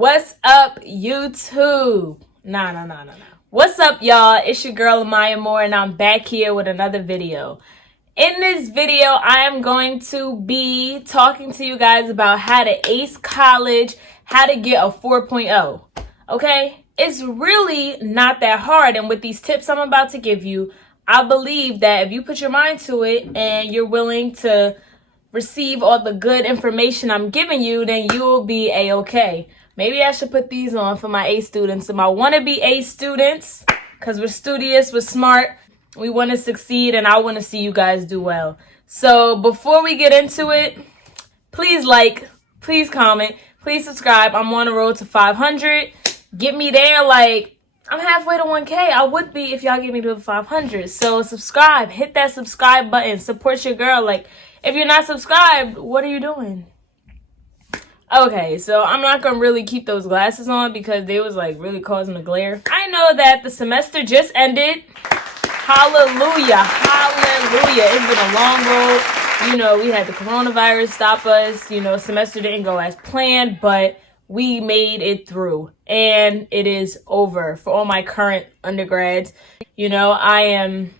What's up, YouTube? Nah. What's up, y'all? It's your girl, Amaya Moore, and I'm back here with another video. In this video, I am going to be talking to you guys about how to ace college, how to get a 4.0. Okay? It's really not that hard, and with these tips I'm about to give you, I believe that if you put your mind to it and you're willing to receive all the good information I'm giving you, then you will be a-okay. Maybe I should put these on for my A students and my wannabe A students, because we're studious, we're smart, we want to succeed, and I want to see you guys do well. So before we get into it, please like, please comment, please subscribe. I'm on the road to 500. Get me there. Like, I'm halfway to 1K. I would be if y'all get me to 500. So subscribe, hit that subscribe button, support your girl. Like, if you're not subscribed, what are you doing? Okay, so I'm not going to really keep those glasses on because they was like really causing a glare. I know that the semester just ended. Hallelujah. Hallelujah. It's been a long road. You know, we had the coronavirus stop us. You know, semester didn't go as planned, but we made it through. And it is over for all my current undergrads. You know, I am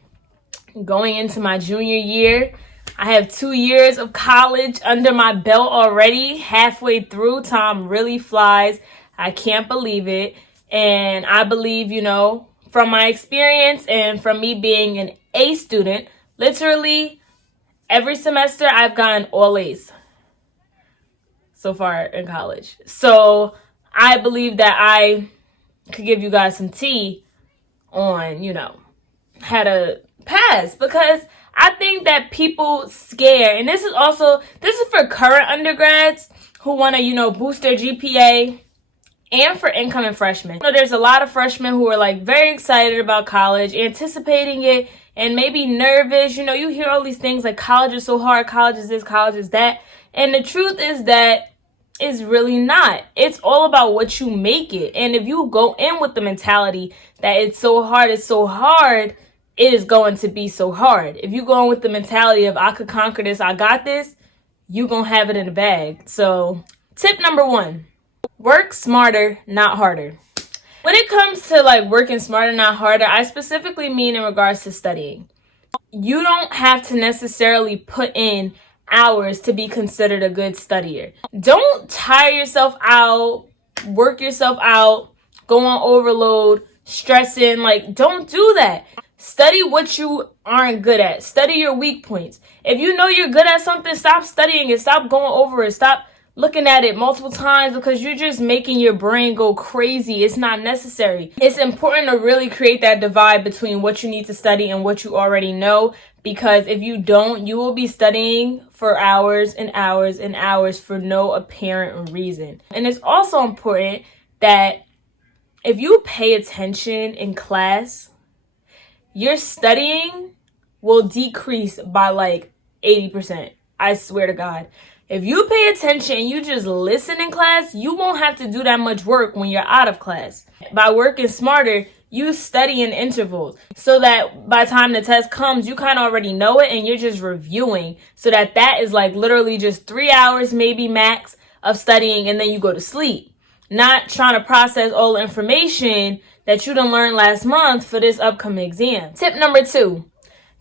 going into my junior year. I have 2 years of college under my belt already, halfway through. Time really flies. I can't believe it. And I believe, you know, from my experience and from me being an A student, literally every semester I've gotten all A's so far in college. So I believe that I could give you guys some tea on, you know, how to pass, because I think that people scare, and this is for current undergrads who want to, you know, boost their GPA, and for incoming freshmen. You know, there's a lot of freshmen who are like very excited about college, anticipating it, and maybe nervous. You know, you hear all these things like college is so hard, college is this, college is that, and the truth is that it's really not. It's all about what you make it. And if you go in with the mentality that it's so hard, it is going to be so hard. If you go in with the mentality of I could conquer this, I got this, you gonna have it in the bag. So tip number 1, work smarter, not harder. When it comes to like working smarter, not harder, I specifically mean in regards to studying. You don't have to necessarily put in hours to be considered a good studier. Don't tire yourself out, work yourself out, go on overload, stressing. Like, don't do that. Study what you aren't good at. Study your weak points. If you know you're good at something, stop studying it. Stop going over it. Stop looking at it multiple times, because you're just making your brain go crazy. It's not necessary. It's important to really create that divide between what you need to study and what you already know, because if you don't, you will be studying for hours and hours and hours for no apparent reason. And it's also important that if you pay attention in class, your studying will decrease by like 80%. I swear to God. If you pay attention and you just listen in class, you won't have to do that much work when you're out of class. By working smarter, you study in intervals so that by the time the test comes, you kind of already know it and you're just reviewing, so that is like literally just 3 hours, maybe max, of studying, and then you go to sleep. Not trying to process all the information that you done learned last month for this upcoming exam. Tip number 2,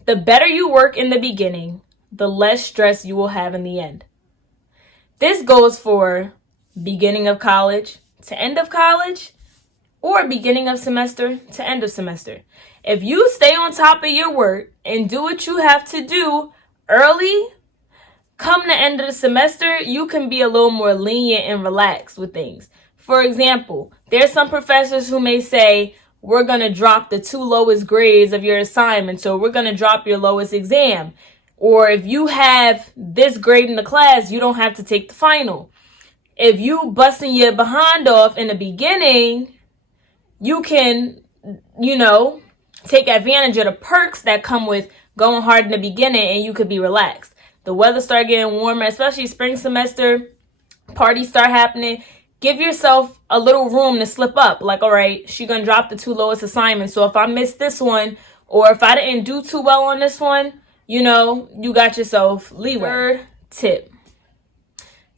the better you work in the beginning, the less stress you will have in the end. This goes for beginning of college to end of college, or beginning of semester to end of semester. If you stay on top of your work and do what you have to do early, come the end of the semester, you can be a little more lenient and relaxed with things. For example, there's some professors who may say, we're going to drop the 2 lowest grades of your assignment, so we're going to drop your lowest exam. Or if you have this grade in the class, you don't have to take the final. If you busting your behind off in the beginning, you can, you know, take advantage of the perks that come with going hard in the beginning, and you could be relaxed. The weather start getting warmer, especially spring semester, parties start happening. Give yourself a little room to slip up. Like, all right, she's going to drop the 2 lowest assignments. So if I miss this one, or if I didn't do too well on this one, you know, you got yourself leeway. Third tip,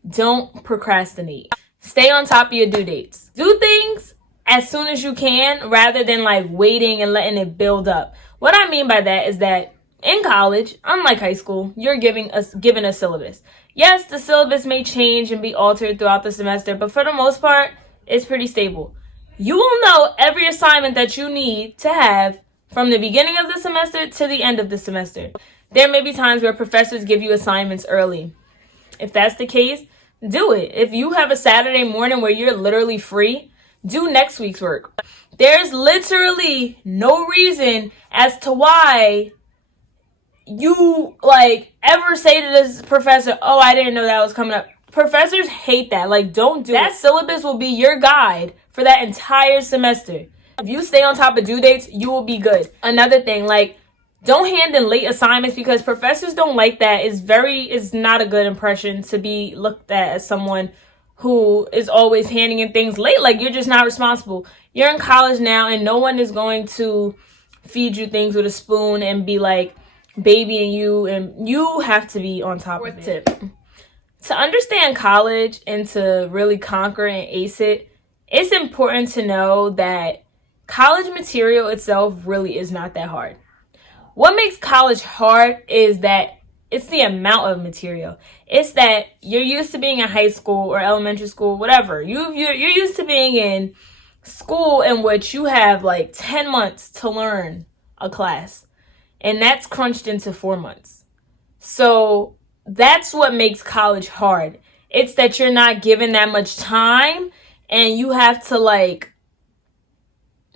don't procrastinate. Stay on top of your due dates. Do things as soon as you can rather than like waiting and letting it build up. What I mean by that is that in college, unlike high school, you're given a syllabus. Yes, the syllabus may change and be altered throughout the semester, but for the most part, it's pretty stable. You will know every assignment that you need to have from the beginning of the semester to the end of the semester. There may be times where professors give you assignments early. If that's the case, do it. If you have a Saturday morning where you're literally free, do next week's work. There's literally no reason as to why you like ever say to this professor, oh, I didn't know that was coming up. Professors hate that. Like, don't do that. Syllabus will be your guide for that entire semester. If you stay on top of due dates, you will be good. Another thing, like, don't hand in late assignments because professors don't like that. It's not a good impression to be looked at as someone who is always handing in things late. Like, you're just not responsible. You're in college now and no one is going to feed you things with a spoon and be like babying you, and you have to be on top of it. Tip. To understand college and to really conquer and ace it, it's important to know that college material itself really is not that hard. What makes college hard is that it's the amount of material. It's that you're used to being in high school or elementary school, whatever. You're used to being in school in which you have like 10 months to learn a class. And that's crunched into 4 months. So that's what makes college hard. It's that you're not given that much time and you have to like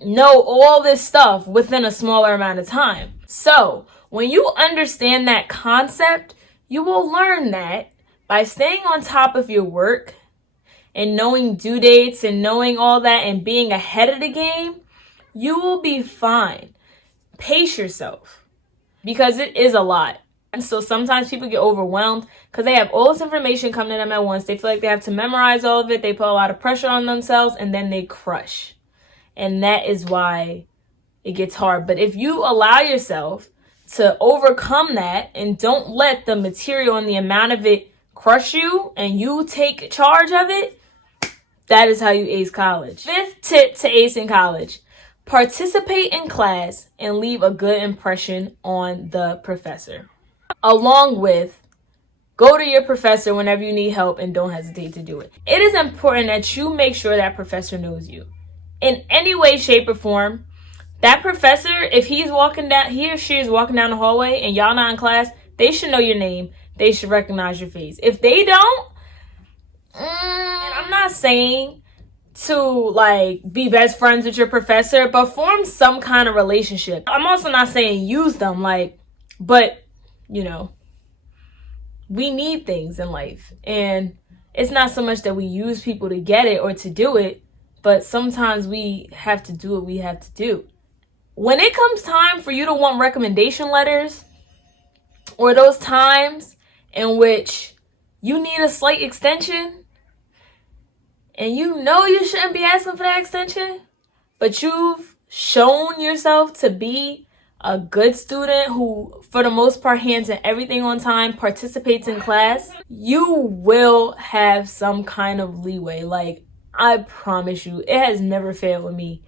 know all this stuff within a smaller amount of time. So when you understand that concept, you will learn that by staying on top of your work and knowing due dates and knowing all that and being ahead of the game, you will be fine. Pace yourself because it is a lot. And so sometimes people get overwhelmed because they have all this information coming to them at once. They feel like they have to memorize all of it. They put a lot of pressure on themselves and then they crush. And that is why it gets hard. But if you allow yourself to overcome that and don't let the material and the amount of it crush you and you take charge of it, that is how you ace college. 5th tip to ace in college: participate in class and leave a good impression on the professor. Along with, go to your professor whenever you need help and don't hesitate to do it. It is important that you make sure that professor knows you in any way, shape, or form. That professor, if he or she is walking down the hallway and y'all not in class, they should know your name. They should recognize your face. If they don't, I'm not saying to like be best friends with your professor, but form some kind of relationship. I'm also not saying use them, but you know, we need things in life, and it's not so much that we use people to get it or to do it, but sometimes we have to do what we have to do. When it comes time for you to want recommendation letters, or those times in which you need a slight extension and you know you shouldn't be asking for that extension, but you've shown yourself to be a good student who, for the most part, hands in everything on time, participates in class, you will have some kind of leeway. Like, I promise you, it has never failed with me.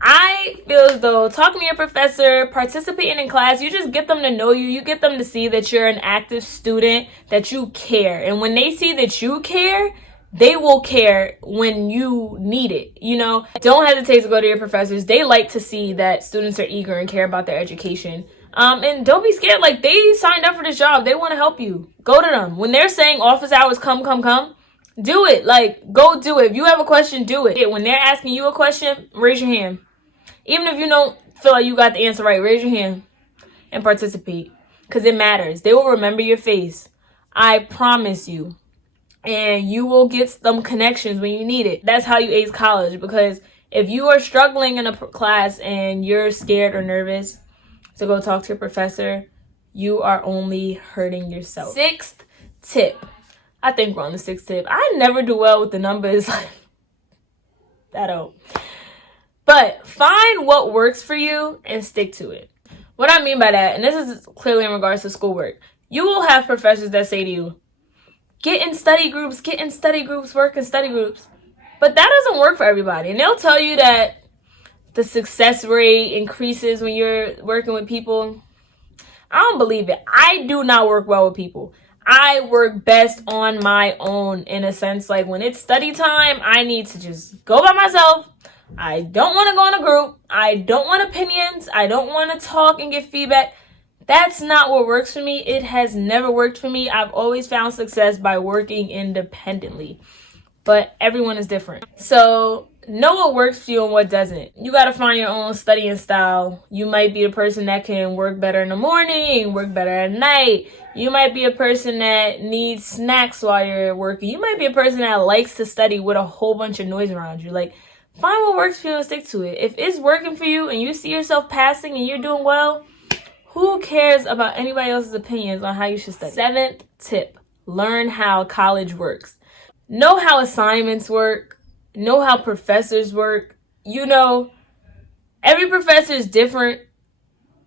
I feel as though talking to your professor, participating in class, you just get them to know you. You get them to see that you're an active student, that you care. And when they see that you care, they will care when you need it. You know, don't hesitate to go to your professors. They like to see that students are eager and care about their education. And don't be scared. Like, they signed up for this job. They want to help you. Go to them. When they're saying office hours, come, do it. Like, go do it. If you have a question, do it. When they're asking you a question, raise your hand. Even if you don't feel like you got the answer right, raise your hand and participate, because it matters. They will remember your face. I promise you. And you will get some connections when you need it. That's how you ace college, because if you are struggling in a class and you're scared or nervous to go talk to your professor, you are only hurting yourself. 6th tip. I think we're on the 6th tip. I never do well with the numbers. I don't. But find what works for you and stick to it. What I mean by that, and this is clearly in regards to schoolwork, you will have professors that say to you, get in study groups, work in study groups. But that doesn't work for everybody. And they'll tell you that the success rate increases when you're working with people. I don't believe it. I do not work well with people. I work best on my own, in a sense. Like, when it's study time, I need to just go by myself. I don't want to go in a group. I don't want opinions. I don't want to talk and get feedback. That's not what works for me. It has never worked for me. I've always found success by working independently. But everyone is different. So know what works for you and what doesn't. You got to find your own studying style. You might be a person that can work better in the morning, work better at night. You might be a person that needs snacks while you're working. You might be a person that likes to study with a whole bunch of noise around you. Like, find what works for you and stick to it. If it's working for you and you see yourself passing and you're doing well, who cares about anybody else's opinions on how you should study? 7th tip, learn how college works. Know how assignments work. Know how professors work. You know, every professor is different.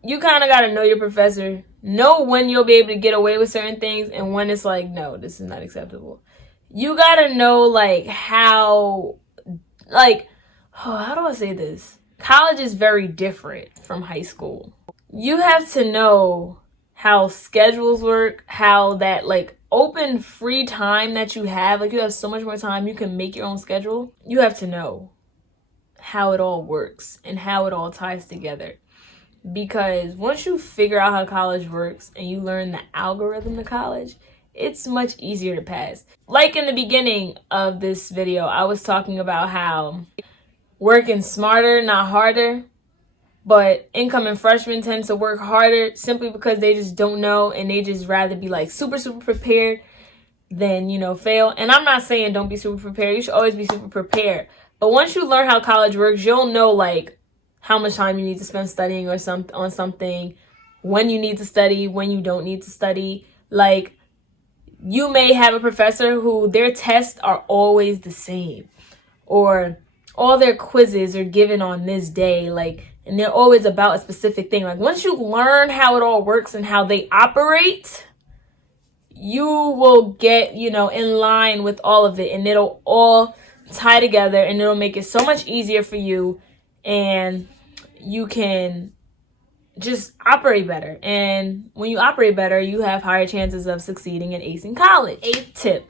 You kind of got to know your professor. Know when you'll be able to get away with certain things and when it's like, no, this is not acceptable. You got to know, like, how do I say this? College is very different from high school. You have to know how schedules work, how that, like, open free time that you have, like, you have so much more time, you can make your own schedule. You have to know how it all works and how it all ties together. Because once you figure out how college works and you learn the algorithm to college, it's much easier to pass. Like in the beginning of this video, I was talking about how working smarter, not harder. But incoming freshmen tend to work harder simply because they just don't know and they just rather be like super prepared than, fail. And I'm not saying don't be super prepared. You should always be super prepared. But once you learn how college works, you'll know, like, how much time you need to spend studying on something, when you need to study, when you don't need to study. Like, you may have a professor who their tests are always the same, or all their quizzes are given on this day, like, and they're always about a specific thing. Like, once you learn how it all works and how they operate, you will get, in line with all of it, and it'll all tie together, and it'll make it so much easier for you, and you can just operate better. And when you operate better, you have higher chances of succeeding and acing college. 8th tip,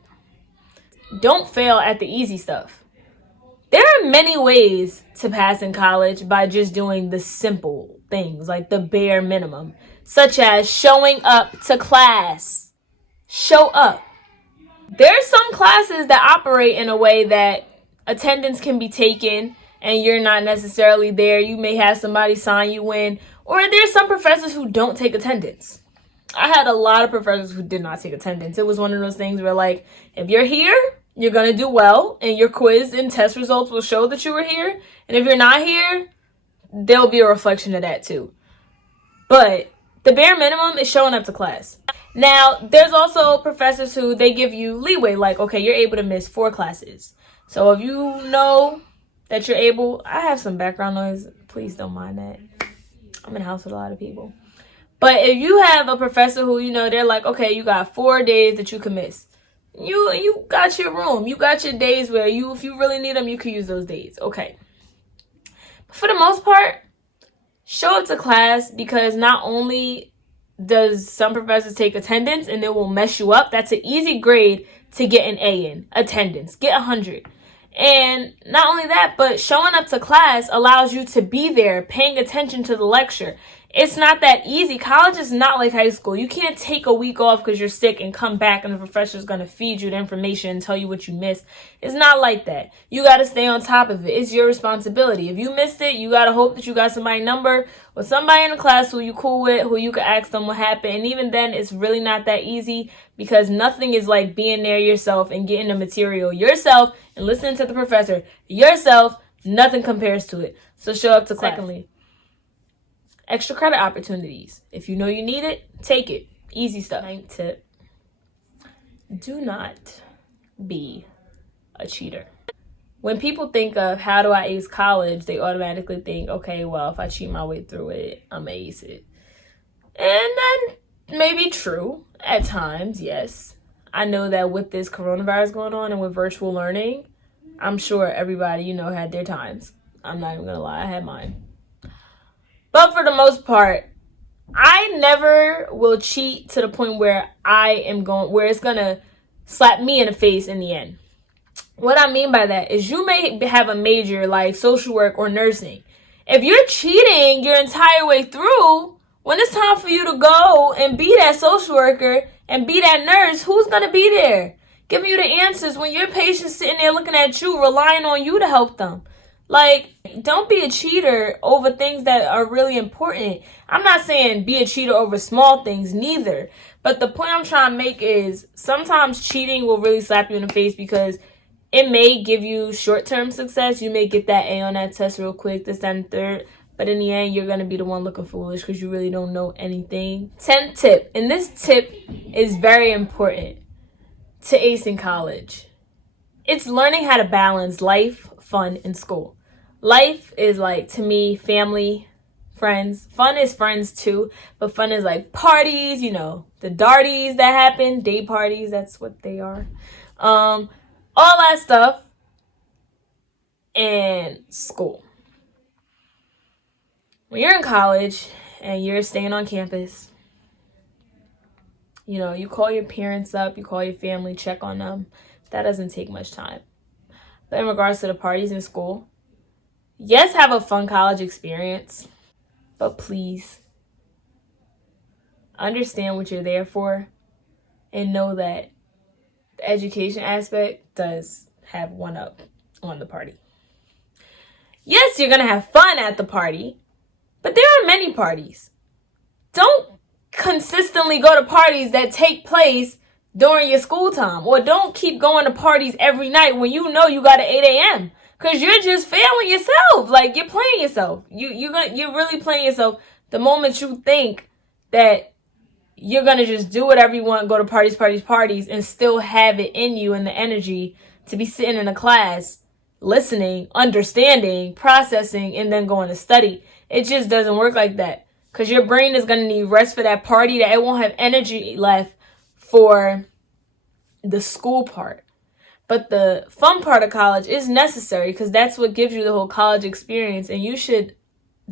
don't fail at the easy stuff. There are many ways to pass in college by just doing the simple things, like the bare minimum, such as showing up to class. Show up. There's some classes that operate in a way that attendance can be taken and you're not necessarily there. You may have somebody sign you in, or there's some professors who don't take attendance. I had a lot of professors who did not take attendance. It was one of those things where, like, if you're here, you're going to do well, and your quiz and test results will show that you were here. And if you're not here, there'll be a reflection of that too. But the bare minimum is showing up to class. Now, there's also professors who they give you leeway, like, okay, you're able to miss 4 classes. So if you know that you're able, I have some background noise. Please don't mind that. I'm in a house with a lot of people. But if you have a professor who, they're like, okay, you got 4 days that you can miss. You got your room. You got your days where if you really need them, you can use those days. Okay. But for the most part, show up to class, because not only does some professors take attendance and it will mess you up. That's an easy grade to get an A in. Attendance. Get 100. And not only that, but showing up to class allows you to be there, paying attention to the lecture. It's not that easy. College is not like high school. You can't take a week off because you're sick and come back and the professor's going to feed you the information and tell you what you missed. It's not like that. You got to stay on top of it. It's your responsibility. If you missed it, you got to hope that you got somebody's number or somebody in the class who you cool with, who you can ask them what happened. And even then, it's really not that easy, because nothing is like being there yourself and getting the material yourself and listening to the professor yourself. Nothing compares to it. So show up to class. Secondly, extra credit opportunities. If you know you need it, take it. Easy stuff. 9th tip, do not be a cheater. When people think of how do I ace college, they automatically think, okay, well, if I cheat my way through it, I'm gonna ace it. And that may be true at times, yes. I know that with this coronavirus going on and with virtual learning, I'm sure everybody, had their times. I'm not even gonna lie, I had mine. But for the most part, I never will cheat to the point where where it's gonna slap me in the face in the end. What I mean by that is you may have a major like social work or nursing. If you're cheating your entire way through, when it's time for you to go and be that social worker and be that nurse, who's going to be there? Giving you the answers when your patient's sitting there looking at you, relying on you to help them. Like, don't be a cheater over things that are really important. I'm not saying be a cheater over small things, neither. But the point I'm trying to make is sometimes cheating will really slap you in the face because it may give you short-term success. You may get that A on that test real quick, this, that, and third. But in the end, you're going to be the one looking foolish because you really don't know anything. 10th tip. And this tip is very important to acing college. It's learning how to balance life, fun, and school. Life is like, to me, family, friends. Fun is friends too. But fun is like parties, the darties that happen. Day parties, that's what they are. All that stuff. And school. When you're in college and you're staying on campus, you call your parents up, you call your family, check on them. That doesn't take much time. But in regards to the parties in school, yes, have a fun college experience, but please understand what you're there for and know that the education aspect does have one up on the party. Yes, you're going to have fun at the party, but there are many parties. Don't consistently go to parties that take place during your school time. Or don't keep going to parties every night when you know you got an 8 a.m. Because you're just failing yourself. Like, you're playing yourself. You're really playing yourself the moment you think that you're going to just do whatever you want, go to parties, and still have it in you and the energy to be sitting in a class, listening, understanding, processing, and then going to study. It just doesn't work like that. Because your brain is going to need rest for that party, that it won't have energy left for the school part. But the fun part of college is necessary because that's what gives you the whole college experience. And you should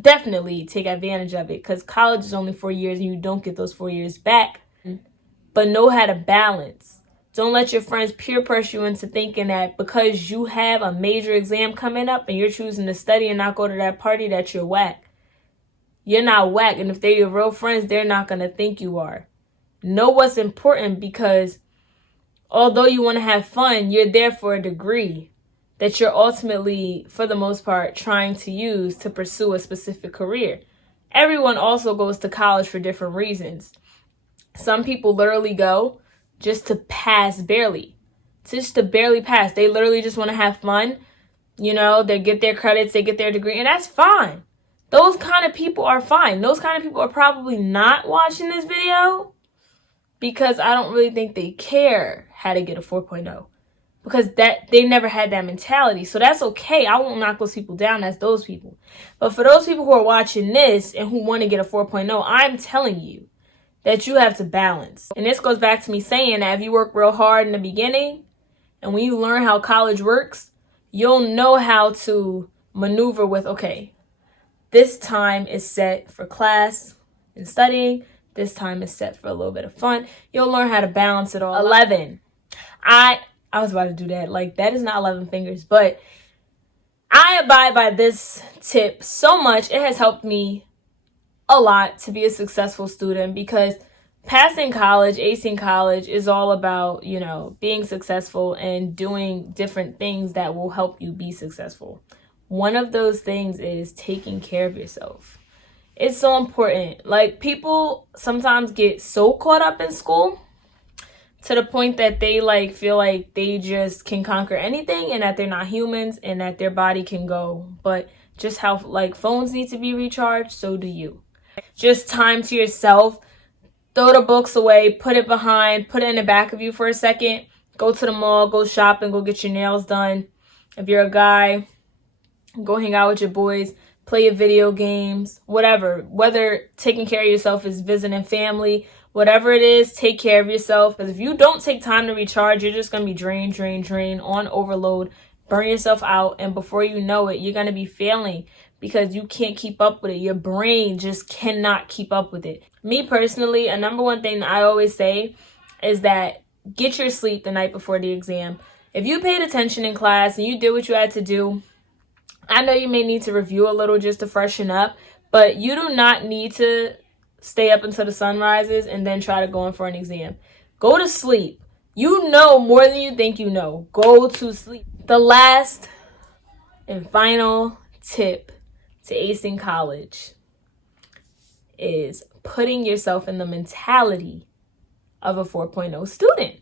definitely take advantage of it because college is only 4 years and you don't get those 4 years back. But know how to balance. Don't let your friends peer pressure you into thinking that because you have a major exam coming up and you're choosing to study and not go to that party that you're whack. You're not whack. And if they're your real friends, they're not going to think you are. Know what's important because although you want to have fun, you're there for a degree that you're ultimately, for the most part, trying to use to pursue a specific career. Everyone also goes to college for different reasons. Some people literally go just to pass barely. Just to barely pass. They literally just want to have fun. They get their credits, they get their degree, and that's fine. Those kind of people are fine. Those kind of people are probably not watching this video because I don't really think they care how to get a 4.0 because they never had that mentality. So that's okay. I won't knock those people down. That's those people. But for those people who are watching this and who want to get a 4.0, I'm telling you that you have to balance. And this goes back to me saying that if you work real hard in the beginning and when you learn how college works, you'll know how to maneuver with, okay, this time is set for class and studying. This time is set for a little bit of fun. You'll learn how to balance it all. 11. I was about to do that. Like, that is not 11 fingers. But I abide by this tip so much. It has helped me a lot to be a successful student because passing college, acing college is all about, being successful and doing different things that will help you be successful. One of those things is taking care of yourself. It's so important. Like, people sometimes get so caught up in school to the point that they feel like they just can conquer anything and that they're not humans and that their body can go. But just how phones need to be recharged, so do you. Just time to yourself. Throw the books away, put it behind, put it in the back of you for a second. Go to the mall, go shopping, go get your nails done. If you're a guy, go hang out with your boys, play your video games, whatever. Whether taking care of yourself is visiting family, Whatever it is, take care of yourself. Because if you don't take time to recharge, you're just going to be drained on overload, burn yourself out. And before you know it, you're going to be failing because you can't keep up with it. Your brain just cannot keep up with it. Me personally, a number one thing that I always say is that get your sleep the night before the exam. If you paid attention in class and you did what you had to do, I know you may need to review a little just to freshen up, but you do not need to stay up until the sun rises and then try to go in for an exam. Go to sleep. You know more than you think you know. Go to sleep. The last and final tip to acing college is putting yourself in the mentality of a 4.0 student.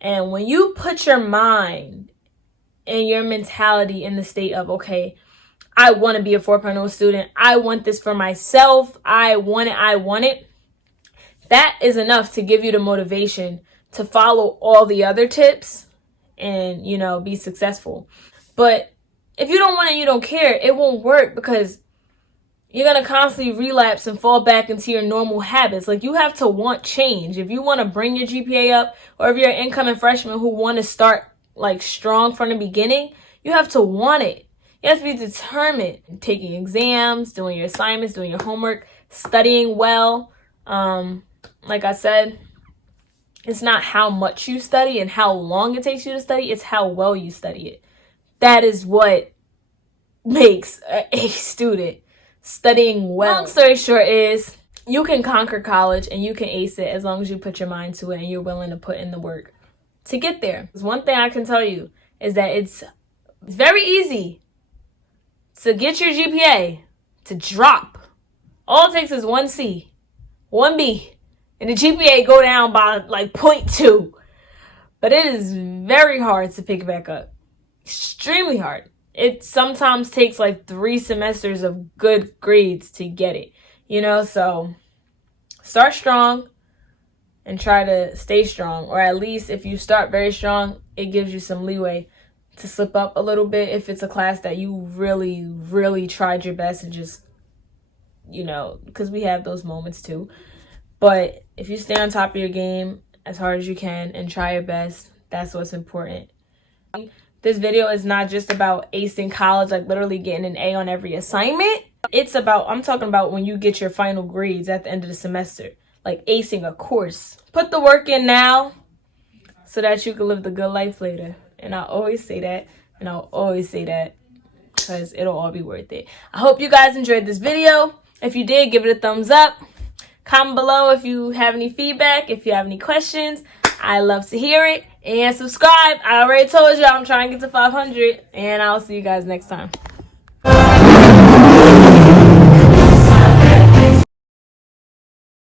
And when you put your mind and your mentality in the state of, okay, I want to be a 4.0 student. I want this for myself. I want it. That is enough to give you the motivation to follow all the other tips and, be successful. But if you don't want it, you don't care, it won't work because you're going to constantly relapse and fall back into your normal habits. Like, you have to want change. If you want to bring your GPA up, or if you're an incoming freshman who want to start like strong from the beginning, you have to want it. You have to be determined. Taking exams, doing your assignments, doing your homework, studying well. Like I said, it's not how much you study and how long it takes you to study. It's how well you study it. That is what makes a student. Studying well. Long story short is you can conquer college and you can ace it as long as you put your mind to it and you're willing to put in the work to get there. One thing I can tell you is that it's very easy to get your GPA to drop. All it takes is one C, one B, and the GPA go down by like 0.2. But it is very hard to pick it back up. Extremely hard. It sometimes takes like 3 semesters of good grades to get it, so start strong and try to stay strong. Or at least if you start very strong, it gives you some leeway to slip up a little bit if it's a class that you really, really tried your best and just, because we have those moments too. But if you stay on top of your game as hard as you can and try your best, that's what's important. This video is not just about acing college, like literally getting an A on every assignment. I'm talking about when you get your final grades at the end of the semester, like acing a course. Put the work in now so that you can live the good life later. And I always say that, and I'll always say that because it'll all be worth it. I hope you guys enjoyed this video. If you did, give it a thumbs up. Comment below if you have any feedback, if you have any questions. I love to hear it. And subscribe. I already told you I'm trying to get to 500. And I'll see you guys next time.